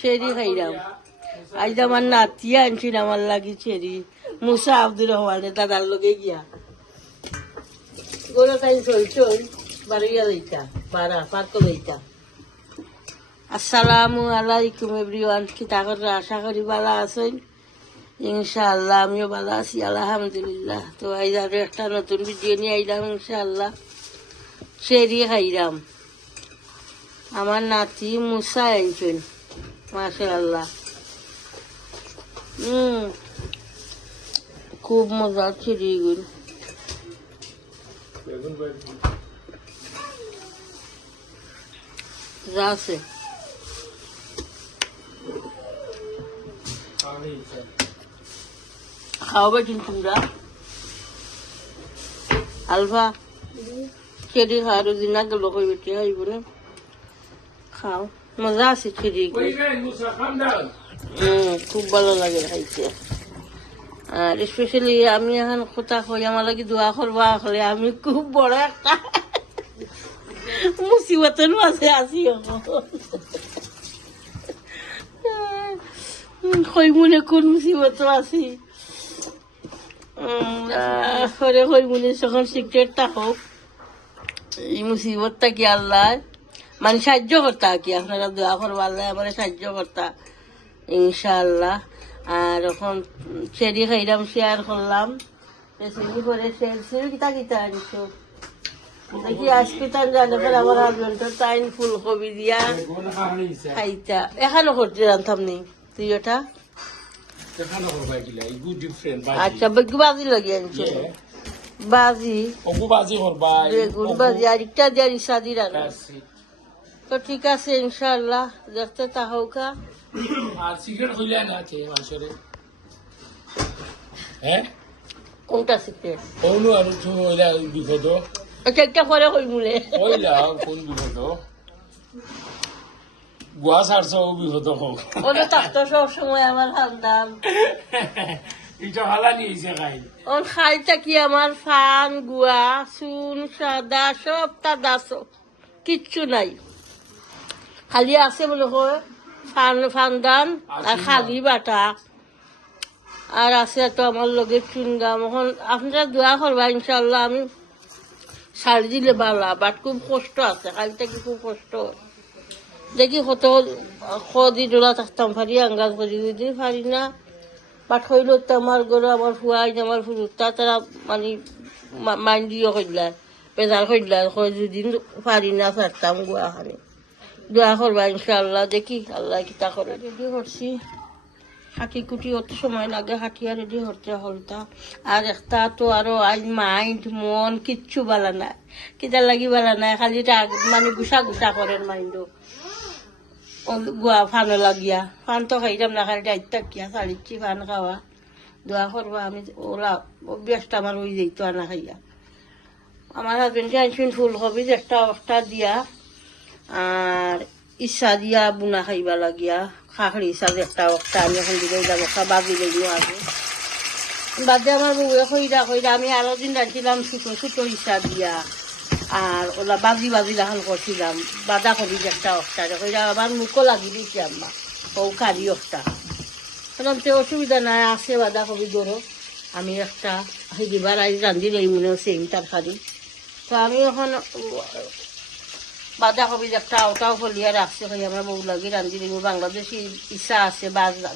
Cherry খাইলাম। আজ আমার নাতি আনছিল আমার লাগি চেরি, মুসা আব্দুর রহমানের দাদার লগে গিয়া গোলা টাইম চলছে বাড়িয়া যাইতা বাড়া পার্ক যাইতা। আসসালামু আলাইকুম এভরিওয়ান, কি তাকর আশা করি ভালো আছেন? ইনশাআল্লাহ আমিও ভালো আছি আলহামদুলিল্লাহ। তো আজ আরো একটা নতুন ভিডিও নিয়ে আইলাম ইনশাআল্লাহ। চেরি খাইলাম, আমার নাতি মুসা আনছেন মাশাআল্লাহ। খুব মজা চেরি গুলো। যা আছে খাওয়াবে কিন্তু তোমরা আলফা চেরি খাওয়ার দিন না গেল কই বেটি আইব না, খাও মজা আছে চেরি। খুব ভালো লাগে খাইতে। আর স্পেশালি আমি এখন কথা কই আমার লাগে দোয়া করবা হলে আমি খুব বড় একটা মুসিবতের মাঝে আছি। কই মনে কোন মুসিবত আছি কই মনে যখন সিক্রেট থাকুক এই মুসিবতটা কি আল্লাহ মানে সাহায্য করতা কি আপনারা দোয়া করবা আল্লাহ আমার সাহায্য করতা ইনশাআল্লাহ। আর এখন চেরি খাইলাম, শেয়ার করলাম রেসিপি করে শেয়ার কিতা কিতা আনিছো দেখি আজকে তার জানে পর আমার হাজবেন্ডের টাইম ফুলকপি দিয়া খাইতা এখানে করতে জানতাম নি তুই ওটা। আচ্ছা বাজি লাগিয়ে আনছো বাজি বেগুন বাজি আর একটা দিয়া রিসা দি রান্না। তো ঠিক আছে ইনশাআল্লাহ দেখতে তাহৌকা। আর সিগারেট হইলে না আছে মানুষরে হ্যাঁ কোনটা সিক্রেট ওনু আর তো হইলা বিপদ। আচ্ছা একটা পরে কই মুলে হইলা কোন বিপদ গুয়া সারছো বিপদ হোক ওটা থাকতো সব সময় আমার খান্দাম এটা হালা নিয়েছে খাই ওর খাইটা কি আমার ফান গুয়া চুন সাদা সব তার দাস কিচ্ছু নাই, খালি আছে বলে ফান্দান আর খালি বাটা আর আছে তো আমার লগে চুনগাম। এখন আপনারা দোয়া করবা ইনশাল্লাহ আমি ছাড় দিলে বালা, বাট খুব কষ্ট আছে খালিটা কি খুব কষ্ট। দেখি কত কদি ডোলা থাকতাম পারি আঙ্গাজ করি দিদি পারি না, বাট হইল তো আমার গরু আমার ফুয়াই আমার ফুরুতা তারা মানে মাইন দিয়ে কইলার পেজার কইলার দুদিন পারি না ছাড়তাম গুয়াখানি। দোয়া করবা ইনশাআল্লাহ, দেখি আল্লাহ কিতা করে। রেডি করছি হাঁটি কুটি অত সময় লাগে হাঁটিয়া রেডি করতে হলতা। আর একটা তো আরো আজ মাইন্ড মন কিচ্ছু বালা নাই, কিতার লাগি বালা নাই খালি মানে গুছা গুছা করেন মাইন্ডও গুয়া ফানো লাগিয়া ফান তো খাইতাম না খালি ডাইত থাকিয়া ছাড়িচ্ছি ফান খাওয়া। দোয়া করবা আমি ওলা ব্যস্ত আমার ওই যাইতো আনা খাইয়া। আমার হাজবেন্ডকে আনছেন ফুলকপি একটা একটা দিয়া আর ইচ্ছা দিয়া বুনা খাইবা লাগিয়া খাখড়ি ইচ্ছা একটা একটা আমি এখন দিলে যাব বাজি লাগি আগে বাদে আমার বউয়ে খইরা খইরা আমি আরো দিন রাখছিলাম ছোটো ছোটো ইচ্ছা দিয়া আর ওলা বাজি বাজি লাখান করছিলাম বাদা কবি একটা একটা কইরা আবার মুখও লাগি দিয়েছি আম্মা ও কারি একটা কারণ তো অসুবিধা নাই আছে বাদা কবি ধরো আমি একটা দিবার আজ রান্ধি নেই মনে হচ্ছে এই তরকারি। তো আমি এখন বাঁধাকপি একটা ওটাও ফলিয়া রাখছে খাই আমার বউ লাগি রান্ধি নেব বাংলাদেশি ইচ্ছা আছে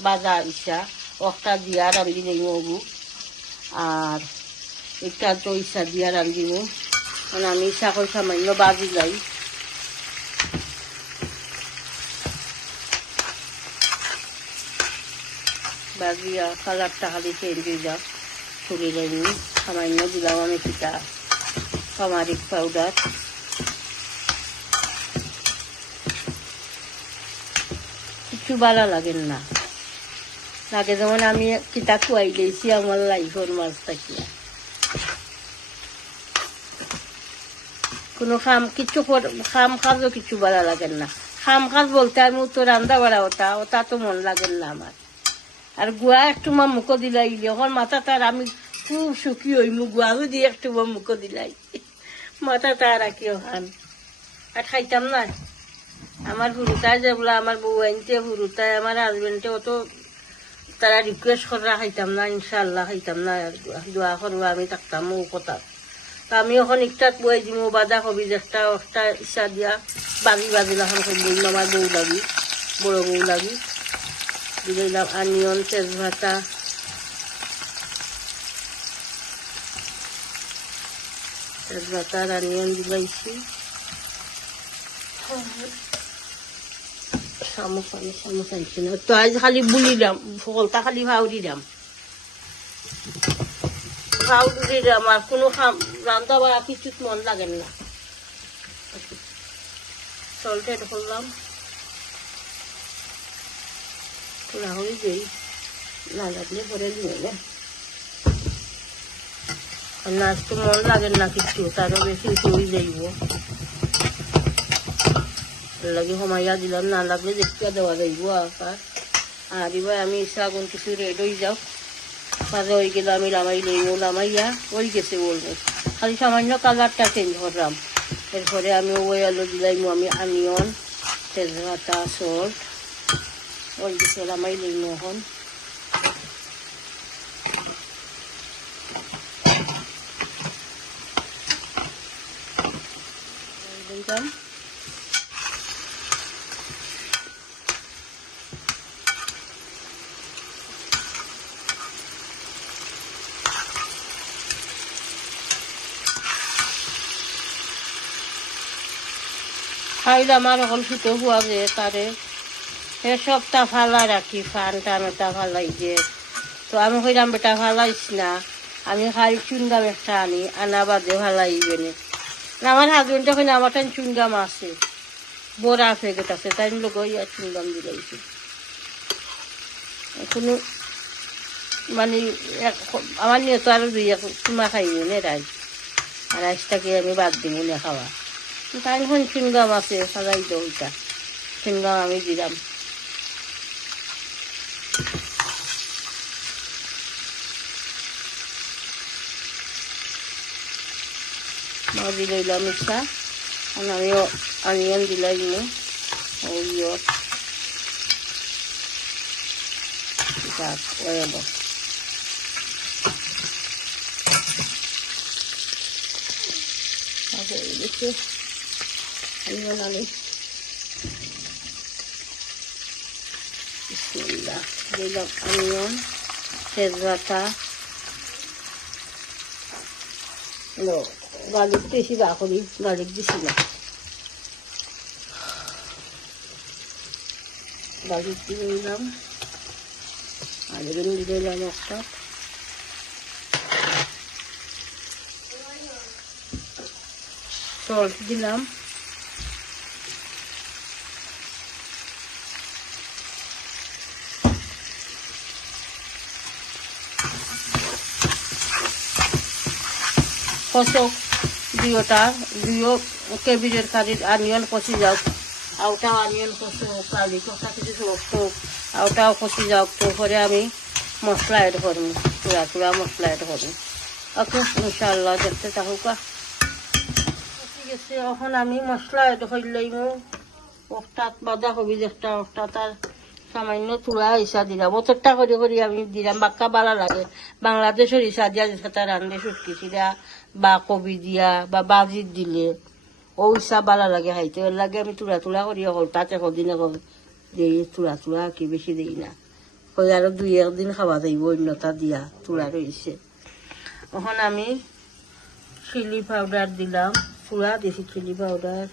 বাজা ইচ্ছা একটা দিয়া রান্ধি নেব বউ আর একটা তো ইচ্ছা দিয়া রান্ধি নেব মানে আমি ইচ্ছা করে সামান্য বাজি যাই। বাজিয়া কালারটা খালি চেঞ্জ হয়ে যাও ছড়ি যাইনি সামান্য দিলাম আমি সেটা টার্মারিক পাউডার। কিছু ভালো লাগেন না লাগে যেমন আমি কিতা খুয়াই দিয়েছি আমার লাইফের মাছ থাকিয়া কোনো খাম কাজও কিছু ভালো লাগেন না। খাম কাজ বলতে আমি তো রান্না বাড়া ওটা তো মন লাগেন না আমার। আর গুয়া একটু মা মুখো দিলাই এখন মাথা তার আমি খুব সুখী হই মু গুয়া যদি একটু মা মুখো দিলাই মাথা তার রাখি ওখান আর খাইতাম না আমার হুরুতায় যেগুলা আমার বউ আনতে হুরুতায় আমার হাজবেন্ডে অত তারা রিকোয়েস্ট করা খাইতাম না, ইনশাল্লাহ খাইতাম না, দোয়া করবো আমি থাকতাম ও কথা। তা আমি এখন একটা বই দিব বাদা কবি একটা একটা ইচ্ছা দিয়া বাজি লাখান করবো আমার বউ লাগি, বড় বউ লাগি। দিলাম আনিয়ন, তেজপাতা, তেজপাতার আনিয়ন দিলাইছি। চামচ আনছি না তো, আজ খালি বুলি দাম ফলটা খালি ভাউরি দাম আর কোনো রান্না বাড়া কিছুত মন লাগে না। সল্টেড করলাম, খোলা হয়ে যাই, না লাগলে পরে দিয়ে না। নাচ তো মন লাগে না কিছু, তারও বেশি হয়ে যাইব লাগে সময়া দিলাম, না লাগলে দেখতে দেওয়া যাইব। আর এবার আমি শাগুন কিছু রেড হয়ে যাও, মাঝে হয়ে গেলে আমি লামাই লইব, লামাইয়া হয়ে গেছে বলবো, খালি সামান্য কালারটা চেঞ্জ করলাম। এরপরে আমি ওই আলু দিলাইমু আমি আনিয়ন, তেজপাতা, সল্ট হয়ে গেছে, লামাই লইব এখন। দিলাম খাইলে আমার এখন সুতো হওয়া যে তারে সবটা ফালা রাখি, ফান টান ওটা ফালাই যে। তো আমি কইলাম বেটা ফালাইস না, আমি খালি চুনগাম একটা আনি, আনা বাদে ফালাইবে না। আমার হাজবেন্ড যখন আমার টাইম চুনগাম আছে, বড়া প্যাকেট আছে, তাই লোক ইয়া চুনগাম দিলাইছে। কোনো মানে আমার নিয়ে তো আরো দুই চুমা খাইব না রাইস, আর রাইসটাকে আমি বাদ দিব না খাওয়া। তাই এখন চুনগাম আছে, ফালাই তো ওইটা চুনগাম আমি দিলাম। ভাজি লইলাম ইচ্ছা, আমিও আনিয়ন দিলাই ওইও আনিয়ন আনি দিলাম আনিয়ন, তেজপাতা, গার্লিক বেশি বা করি, গার্লিক দিছি না, গার্লিক দিয়ে দিলাম, আর এগুলো দিয়ে দিলাম একটা, সল্ট দিলাম, কষক দুইও কেবিজের কারির আনিয়ন কষি যাওক, আওটাও আনিয়ন কষো কালি কষা কিছু হোক, আওটাও কষি যাওক। তো পরে আমি মশলা এড করবো, পুরা মশলা এড করবো। ওকে ইনশাল্লাহ দেখতে থাকুক। ঠিক আছে, এখন আমি মশলা এড করে লইম। ওটাত বাঁধাকপি একটা ওটা তার সামান্য তুলা ইসা দিলাম, অতটা করে করে আমি দিলাম, বাক্কা বালা লাগে। বাংলাদেশের ইসা দিয়া যেটা রান্ধে সুটকি দিয়া বা কবি দিয়া বা বাজির দিলে ও ইসা বালা লাগে খাইতে, ওর লাগে আমি তুলা করি হল তাতে কদিনে দিই তুলা কি বেশি দিই না, ওই আরো 2-1 দিন খাওয়া যাইব অন্যতা দিয়া তুলা রয়েছে। এখন আমি চিলি পাউডার দিলাম, পুরা দেশি chilli powder,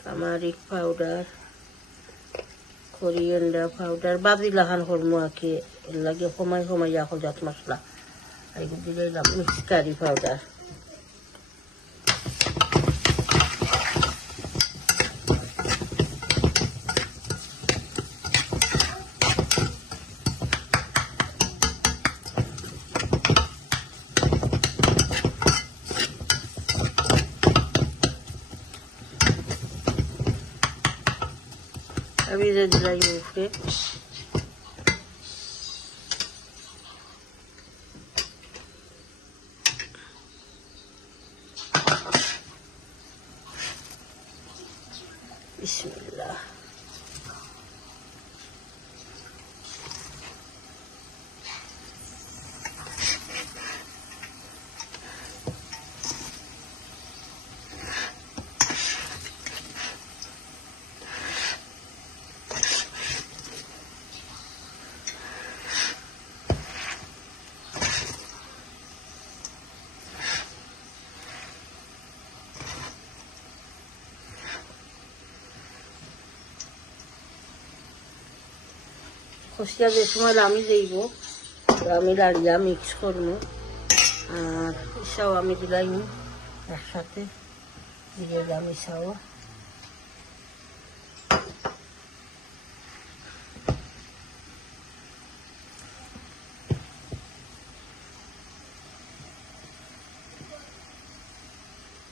turmeric powder, coriander powder, বাজি লাখান করমু আঁকে, এর লাগে সময় হজাত মশলা এগুলো দিলাম, মিক্স কারি পাউডার, আমি যে দিলাই উপরে বিসমিল্লাহ। খসিয়া যে সময় আমি যাইব আমি লাড়িয়া মিক্স করবো আর ইসাও আমি দিলাম একসাথে দিয়ে দিলাম ইসাও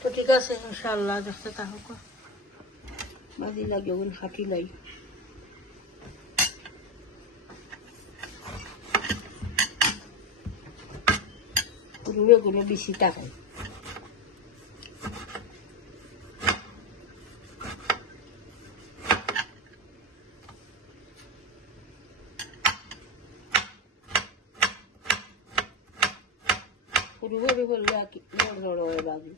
তো ঠিক আছে ইনশাআল্লাহ দেখতে থাকুক বাজি লাগে খাটি লাই গুলো বেশি টাকায় পুরো বললে কি বড় হয়ে বাজি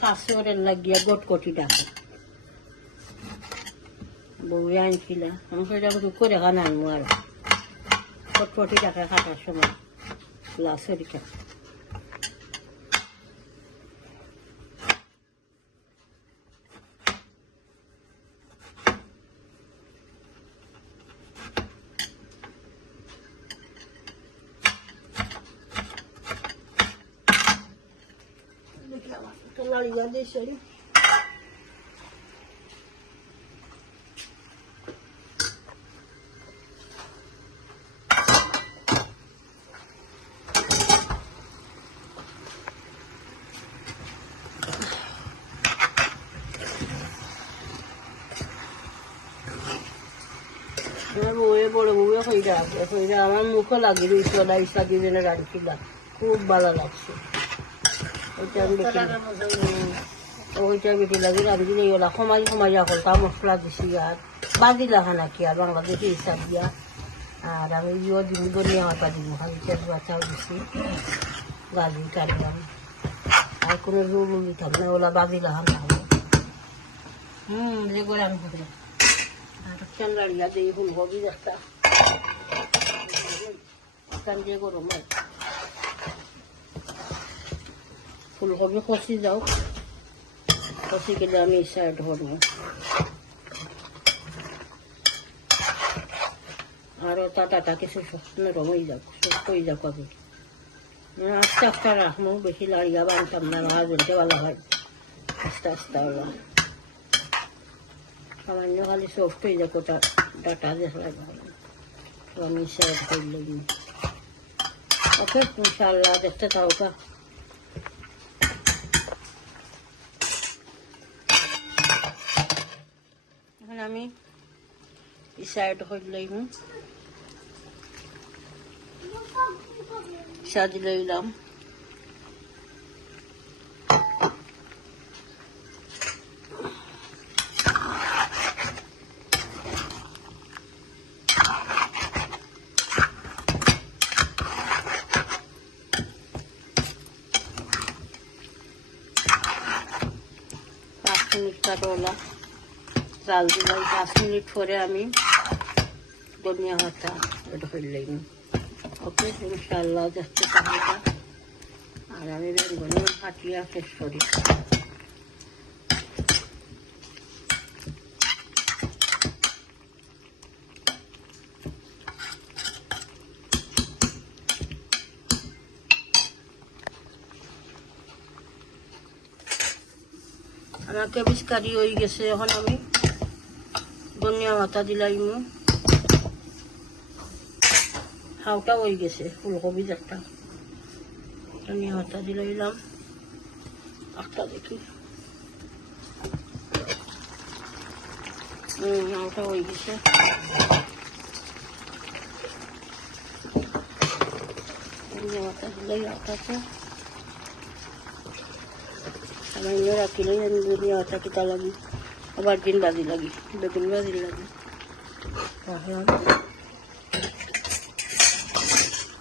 খাসরের লাগিয়া গটকটি ডাকে বউ আনছিল আমি সেটা করে খানা আনবো আর গটকটি ডাকে খাটার সময় লাশরিটা লাড়িয়া দিয়েছে আমার বউয়ে বড় বউয়ে হইরা আমার মুখও লাগি রয়েছে ইসা দিয়ে যেন রাঁধছিলাম খুব ভালো লাগছে ওইটা বেটি লাগে রাঁধি নেই ওলা সমাজ সমাজ হলতা মশলা দিছি আর বাজি লাগা নাকি আর বাংলাদেশি হিসাব দিয়া আর আমি ইয়ে দিন ধরিয়া মাথা দিব খালি তেল বাচ্চাও দিছি গাজি কাটলাম আর কোনো জরুরি থাক না ওলা বাজি লাগা না যে করে আমি থাকলে আর চান্দাড়িয়া দিয়ে ফুলকপি একটা দিয়ে গরম হয় ফুলকপি কষি যাও কষি গেলে আমি সাইড ধরবো আরও টাটা কিছু নরম হয়ে যাক শক্ত হয়ে যাক পাবে আস্তে আস্তে রাখবো বেশি লাড়িয়া বানতাম না ভাজতে ভালো হয় আস্তে আস্তে ওলা সামান্য খালি সফট হয়ে যাক ওটা ডাটা দেখলে ভালো তো আমি সাইড করলে ওকে ইনশাআল্লাহ দেখতে থাকা এখন আমি সাইড হয়ে লইম সাজি লইলাম মিনিটটা জাল দিলাম 5 মিনিট পরে আমি ধনিয়া পাতা ধরলাম ওকে ইনশাআল্লাহ দেখতে পাবো আর আমি বেগুন ফাটিয়া শেষ করি আমার কেবিজ কারি হয়ে গেছে এখন আমি ধনিয়া পাতা দিলাম হাওটা হয়ে গেছে ফুলকপি একটা ধনিয়া পাতা দিলাম একটা দেখি হাওটা হয়ে গেছে ধনিয়া পাতা দিলাই আটাটা সামান্য রাখিলেই ধনিয়া পাতা কিতা লাগি আবার দিন বাজি লাগি বেগুন বাজি লাগি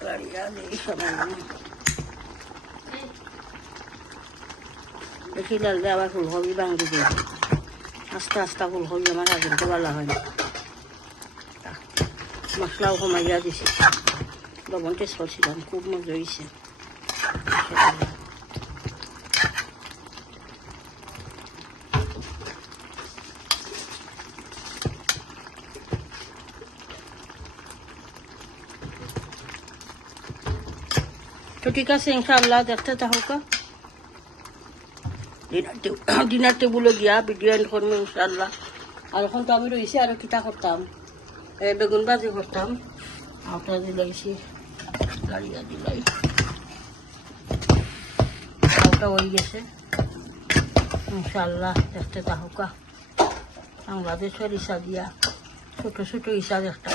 লাড়িয়া দিই সামান্য বেশি লাড়লে আবার ফুলকপি ভাঙি দিই আস্তে আস্তে ফুলকপি আমার আগের ভালো হয় না মশলাও কমাইয়া দিছি লবণ টেস্ট করছিলাম খুব মজা হয়েছে তো ঠিক আছে ইনশাআল্লাহ দেখতে থাকুক ডিনার টেবুলে গিয়া ভিডিও এন্ড করবো ইনশাআল্লাহ আর এখন তো আমি রয়েছি আরো কিতা করতাম বেগুন ভাজি করতাম আটা দিলাইছি লাড়িয়া দিলাই আটা হয়ে গেছে ইনশাআল্লাহ দেখতে থাকুক বাংলাদেশের ইসা দিয়া ছোট ছোট ইসা দেখতে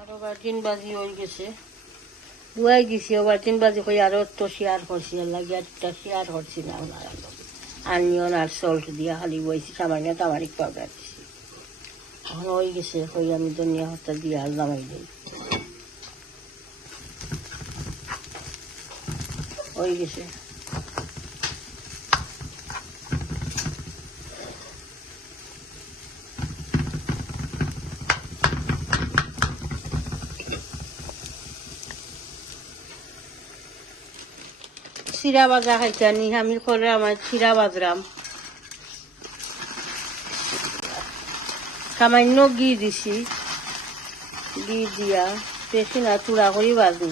আরো বার্জিন বাজি হয়ে গেছে বুয়াই দিছি বার্জিন বাজি কই আরো তো শেয়ার করছি লাগে একটা শেয়ার করছি না আনিয়ন আর সল্ট দিয়া খালি বইছি সামান্য তামারিক পাউডার দিছি এখন হয়ে গেছে কই আমি ধনিয়া পাতা দিয়া লামাই দিই হয়ে গেছে চিরা ভাজা খাইতানি আমি করে আমার চিরা বাজরাম সামান্য ঘি দিছি ঘি দিয়া বেশি না চূড়া করি বাজি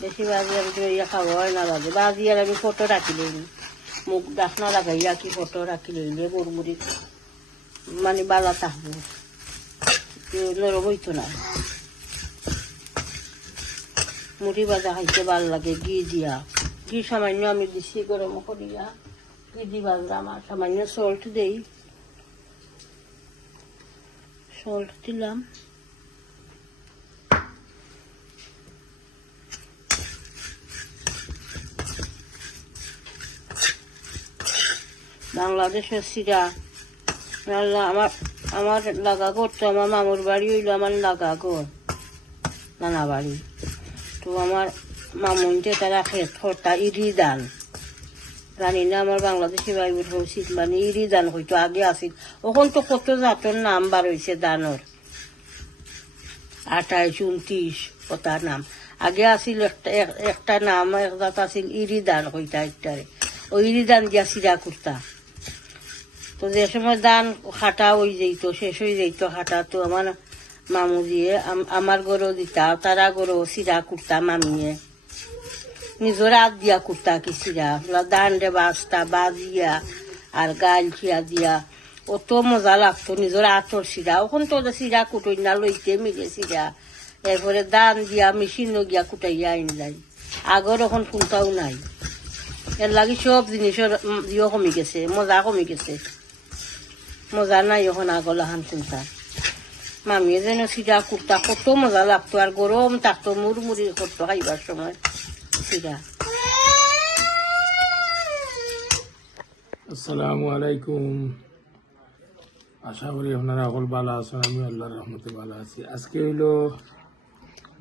বেশি বাজি আমি তো ইয়া খাওয়া হয় না বাজে বাজি আর আমি ফটো রাখি লইনি মুখ ডাকনা লাগাইয়া কি ফটো রাখি লইলে মুড়মুড়ি মানে বালা থাকবো নরম হইতো না মুড়ি ভাজা খাইতে ভাল লাগে ঘি দিয়া ঘি সামান্য আমি দিছি গরম করিয়া ঘি দি ভাজলাম আর সামান্য সল্ট দেই সল্ট দিলাম বাংলাদেশের চিরা আমার লাগা করতো আমার মামুর বাড়ি হইলো আমার লাগা ঘর নানা বাড়ি তো আমার মামুনতে তারা খেত খরতা ইরি দান জানি না আমার বাংলাদেশি ভাই বোন হয়েছিল মানে ইরি দান হইতো আগে আসিল ওখান তো কত জাতর নাম বার হয়েছে দানর 28, 29 ওটার নাম আগে আসিল একটা নাম এক জাত আসিল ইরি দান হইতা একটারে ওই ইরি দান দিয়া চিরা করতা তো যে সময় দান খাটা হয়ে যাইতো শেষ হয়ে যাইতো খাটা তো আমার মামু দিয়ে আমার গরু দিতা তারা গরু চিরা কুর্তা মামিয়ে নিজের হাত দিয়া কুর্তা কি চিরা দান্ডে বাজতা বাজিয়া আর গাল খিয়া দিয়া অত মজা লাগতো নিজের হাতর চিরা ওখান তো চিরা কুটই না লইতে মিলে চিরা এরপরে দান দিয়া মেশিন গিয়া কুটাইয়া আনলাই আগর এখন কোনটাও নাই এর লাগি সব জিনিসের ইয়ে কমে গেছে মজা কমে গেছে মজা নাই এখন আগলাহান কোনটা মামিয়ে যেন চিরা কুর্তা কত মজা লাগতো আর গরম থাকতো মুড়মুড়ি করতো খাইবার সময় চিরা আসসালামু আলাইকুম আশা করি আপনারা সকল ভালো আছেন আমি আল্লাহর রহমতে ভালো আছি আজকে হইলো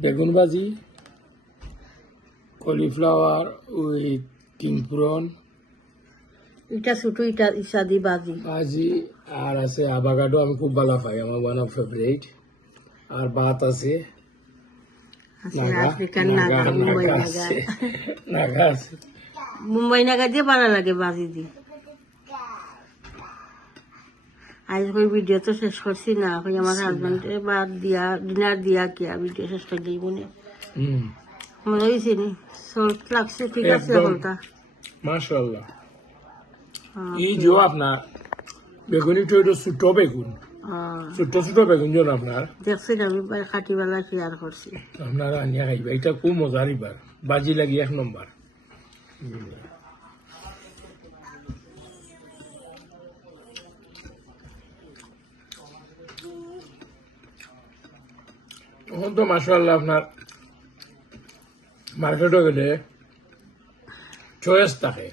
বেগুন ভাজি কলিফ্লাওয়ার ওই টিমপুরন এটা ছোট এটা ইসাদি বাজি ভাজি আর আছে আভাকাডো আমি খুব ভালো পাই আমার ওয়ান অফ ফেভারিট আর ভাত আছে আফ্রিকান নাগা মুম্বাই নাগা নাগা আছে মুম্বাই নাগা দিয়ে ভালো লাগে বাজি দি আজ ওই ভিডিও তো শেষ করছি না ওই আমার হাজবেন্ডে বাদ দিয়া ডিনার দিয়া কিয়া ভিডিও শেষ করে দিই মনে মজা হয়েছে নি সল্ট লাগছে ঠিক আছে বলতা মাশাআল্লাহ এই যে আপনার বেগুনি তো এটা ছোট বেগুন ছোট ছোট বেগুন জন আপনার দেখছি আমি খাটিবেলা শেয়ার করছি আপনারা আনিয়া খাইবা এটা খুব মজার এবার বাজি লাগি 1 নম্বর তখন তো মাশাআল্লাহ আপনার মার্কেটে গেলে চয়েস থাকে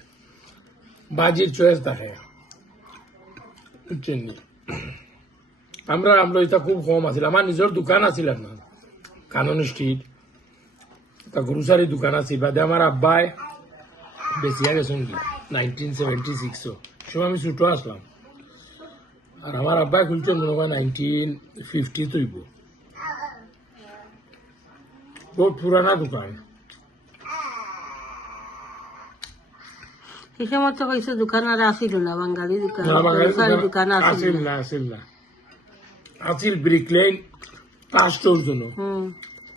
বাজির চয়েস থাকে বুঝছেন আমরা এটা খুব কম আছিল আমার নিজের দোকান আছিল আপনার কানন স্ট্রিট তা গ্রোসারি দোকান আছে বাদে আমার আব্বাই বেশিয়া গেছেন কি 1976 সময় আমি ছোট আসলাম আর আমার আব্বাই খুলছেন মনে হয় 1950 তৈব বহুত পুরানা দোকান সে সময় তো কইছে দোকান আর আসিল না বাঙালি দোকান না, বাঙালি গ্রোসারি দোকান দোকান আসিল আসিল না আছিল ব্রিক লেন কার স্টোর জন্য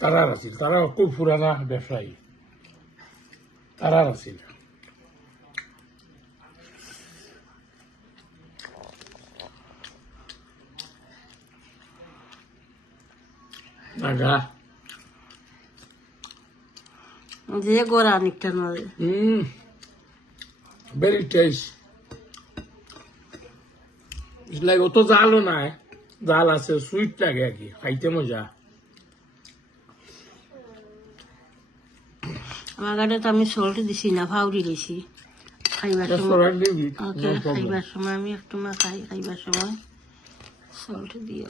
তারা আছিল তারা খুব পুরানা ব্যবসায়ী তারা আছিল আগা যে গোড়া অনেকটা নয় very taste. It's like অত জালও নাই জাল আছে সুইট লাগে আর কি খাইতে মজা আমার গাড়ি তো আমি সল্ট দিছি না ফাউরি দিছি খাইবার That's সময় what I leave it. Okay No problem. খাইবার সময় আমি একটু মা খাইবার সময় সল্ট দিও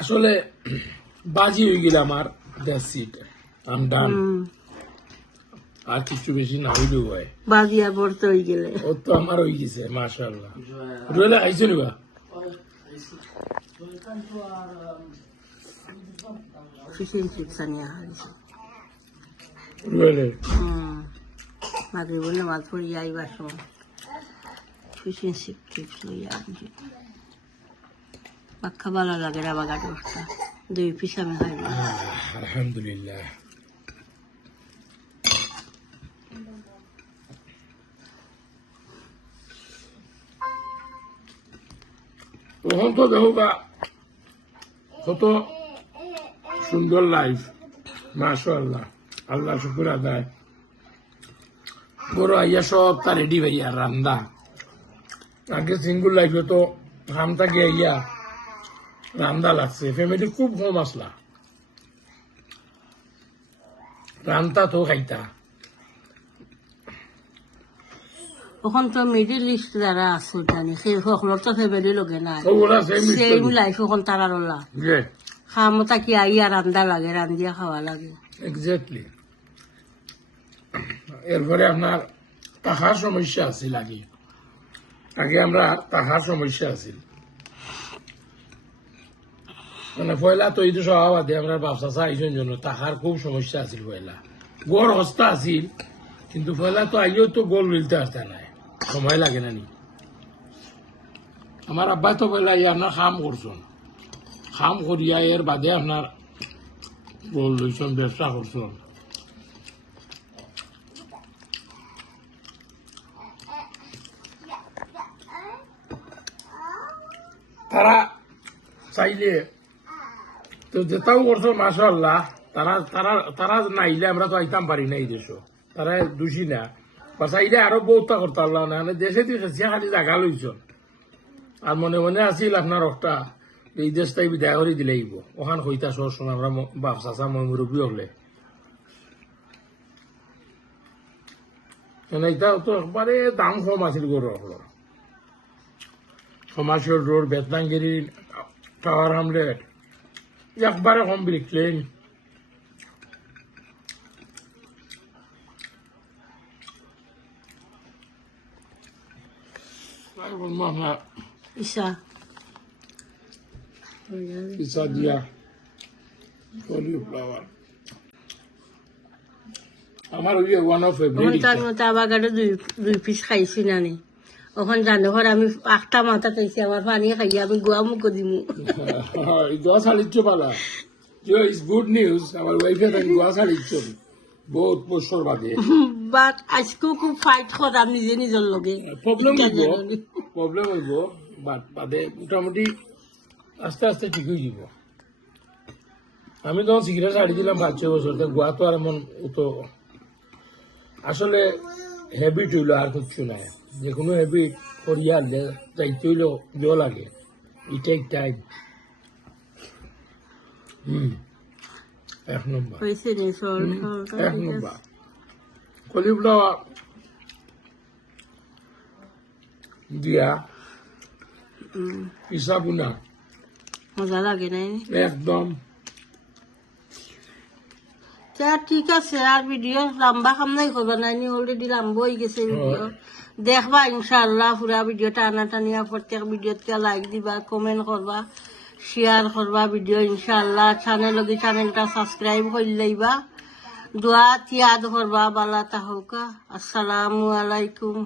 আসলে বাজি হয়ে গেল আমার দ্যাটস ইট আম ডান আর কিছু বেশি না হইলেও হয় বাজি আর বর্ত হয়ে গেলে ও তো আমার হয়ে গেছে মাশাআল্লাহ রোলা খাইছো নিবা ফিশিং চিপস আনিয়া হারিছে রোলে মাঝে বলে মাছ পড়ি আইবার সময় ফিশিং চিপস লইয়া আনছি পাক্কা ভালো লাগে রাবা গাড়িটা 2 পিস আমি খাইব আলহামদুলিল্লাহ তখন তো দেখো বা কত সুন্দর লাইফ মাশাআল্লাহ আল্লাহ শুকুর আদায় বড় আইয়া সব তা রেডি ভাইয়া রান্দা আগে সিঙ্গুল লাইফে তো হাম থাকে আইয়া রান্দা লাগছে ফ্যামিলি খুব কম আসলা রান্তা তো খাইতা তখন তো মিডিল ইস্ট যারা আছে জানি সেই সকলের তো ফেমিলি লগে নাই ওগুলা সেম সেই লাইফ এখন তারা রলা যে খামতা কি আইয়া রান্দা লাগে রান্দিয়া খাওয়া লাগে এক্স্যাক্টলি এরপরে আপনার টাকার সমস্যা আছিল আগে আমরা টাকার সমস্যা আছিল মানে পয়লা তো এই তো সভাবাদে আমরা ব্যবসা চাইছেন জন্য টাকার খুব সমস্যা আছিল পয়লা গড় হস্তা আছিল কিন্তু পয়লা তো আইও তো গোল মিলতে আসতে নাই সময় লাগে না নি আমার আব্বাই তো পয়লা ইয়ে আপনার খাম করছেন খাম করিয়া এর বাদে আপনার গোল লইছেন ব্যবসা করছেন তারা চাইলে তো যেটাও করছো মাশাআল্লাহ তারা তারা তারা নাইলে আমরা তো আইতাম পারি না এই দেশও তারা দোষী না বা চাইলে আরো বহুতা করতে পারলাম না দেশে দিয়ে খালি জাগা লইছ আর মনে মনে আছিল আপনার একটা এই দেশটাই বিদায় করে দিলেইব ওখান হইতা সব সময় আমরা বাপ চাচা মই মুরব্বী হলে এটা তো একবারে দাম কম আছিল গরু হলো সমাজের রোড বেতনাঙ্গিরি টাওয়ার হামলেট একবারে কম বিকলেন ইসা পিসা দিয়া কলিফ্লাওয়ার আমার ওই ওয়ান অফ ফেভারিট তার মতো আবার গাড়ি 2 পিস খাইছি না নি ওখান জানো ঘর আমি 8টা মাথা খাইছি আমার পানি খাইয়া আমি গোয়া মুখ দিমু গোয়া সালিচ্ছ পালা ইটস গুড নিউজ আমার ওয়াইফে তাকে গোয়া সালিচ্ছ বহুত বছর বাদে বাট আজকেও খুব ফাইট করাম নিজে নিজের লগে প্রবলেম হইব বাট বাদে মোটামুটি আস্তে আস্তে ঠিক হয়ে যাব আমি তখন সিগারেট ছাড়ি দিলাম 5-6 বছর গোয়া তো আর এমন তো আসলে হ্যাবিট হইলো আর কিছু নাই যে কোনো হ্যাবিট করিয়া যাইতে হইলো জল লাগে ইট টেক টাইম এক নম্বর হয়েছে রে এক নম্বর কলিফ্লাওয়ার দিয়া হিসাবও না মজা লাগে নাই একদম ঠিক আছে আর ভিডিও লম্বা কাম নাই করবা নাই অলরেডি লম্বা হয়ে গেছে ভিডিও দেখবা ইনশাআল্লাহ পুরা ভিডিও টানা টানিয়া প্রত্যেক ভিডিওতে লাইক দিবা কমেন্ট করবা শেয়ার করবা ভিডিও ইনশাআল্লাহ চ্যানেলটা সাবস্ক্রাইব করে লইবা দোয়া ইয়াদ করবা বালা তাহকা আসসালামু আলাইকুম